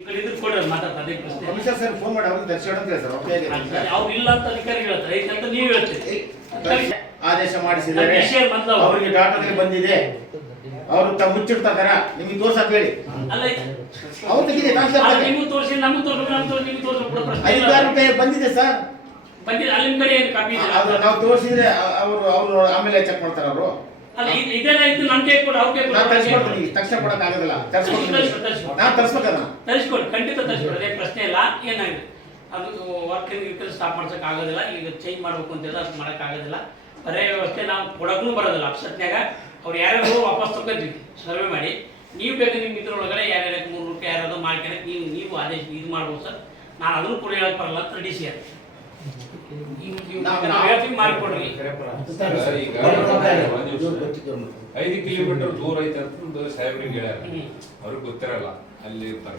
commissioner sir phone ಮಾಡಿ ಅವ್ರಿಗೆ ದರ್ಶನ ಅಂತ ಹೇಳಿ ಸರ್ ಓಕೆ ಅವ್ರು ಇಲ್ಲ ಅಂತ ಅಧಿಕಾರಿಗಳು ಹೇಳ್ತಾರೆ ಐತೆ ಅಂತ ನೀವು ಹೇಳ್ತೀರಿ ಆದೇಶ ಮಾಡಿಸಿದ್ದಾರೆ ಅವರಿಗೆ ಡಾಟಾದಲ್ಲಿ ಬಂದಿದೆ ಅವರು ಮುಚ್ಚಿಡ್ತಾರ ನಿಮಗೆ ತೋರ್ಸಕ್ ಹೇಳಿ ಅಲ್ಲ ಅವ್ರು ತೆಗಿದೆ ನಿಮಗೂ ತೋರಿಸಿ ನಮಗೂ ತೋರಿಸ್ಬೇಕು ನಿಮ್ಗೆ ತೋರಿಸ್ಬೇಕು ಪ್ರಶ್ನೆ ಅಧಿಕಾರಕ್ಕೆ ಬಂದಿದೆ ಸರ್ ಬಂದಿದೆ ಅಲ್ಲಿ ನಿಮ್ಮ ಕಡೆ ಏನು ಕಾಪಿ ಇದೆ ಅದು ನಾವು ತೋರಿಸಿದ್ರೆ ಅವರು ಆಮೇಲೆ ಚೆಕ್ ಮಾಡ್ತಾರೆ ಅವರು ಅಲ್ಲ ಇದೆಲ್ಲ ಇದು ನನ್ನ ಕೈ ಕೊಡು ಅವ್ರ ಕೈ ಕೊಡು ನಾನು ತರಿಸ್ಕೊಡ್ತೀನಿ ತಕ್ಷಣ ಕೊಡಕ್ ಆಗೋದಿಲ್ಲ ನಾನು ತರಿಸ್ಬೇಕದ ತರಿಸ್ಕೊಡಿ ಖಂಡಿತ ತರಿಸ್ಕೊಡಿ ಅದೇ ಪ್ರಶ್ನೆ ಇಲ್ಲ ಏನಾಗಿದೆ ಅದು ವರ್ಕಿಂಗ್ ಸ್ಟಾಪ್ ಮಾಡ್ಸಕ್ ಆಗೋದಿಲ್ಲ ಈಗ ಚೇಂಜ್ ಮಾಡ್ಬೇಕು ಅಂತೆಲ್ಲ ಅದು ಮಾಡಕ್ ಆಗೋದಿಲ್ಲ ಬರೇ ವ್ಯವಸ್ಥೆ ನಾವು ಕೊಡಕ್ಕೂ ಬರೋದಿಲ್ಲ ಅಪ್ಸತ್ನಾಗ ಅವ್ರು ಯಾರ್ಯಾರು ವಾಪಸ್ ತಗೊಂಡ್ವಿ ಸರ್ವೆ ಮಾಡಿ ನೀವು ಬೇಕು ನಿಮ್ಮ ಇದ್ರೊಳಗಡೆ ಯಾರ್ಯಾರು 3 ರೂಪಾಯಿ ಯಾರಾದ್ರು ಮಾಡ್ಕೊಳಕ್ಕೆ ನೀವು ಆದೇಶ ಇದು ಮಾಡ್ಬೋದು ಸರ್ ನಾನು ಅದನ್ನು ಕೂಡ ಹೇಳಕ್ ಬರಲ್ಲ ಅಂತ ಡಿ ಸಿ ಆರ್ ಮಾಡಿಕೊಡ್ರಿ 5 ಕಿಲೋಮೀಟರ್ ದೂರ ಐತೆ ಅಂತ ಸಾಹೇಬ್ರಿಗೆ ಹೇಳ್ಯಾರ ಅವ್ರಿಗೆ ಗೊತ್ತಿರಲ್ಲ ಅಲ್ಲಿ ಇರ್ತಾರೆ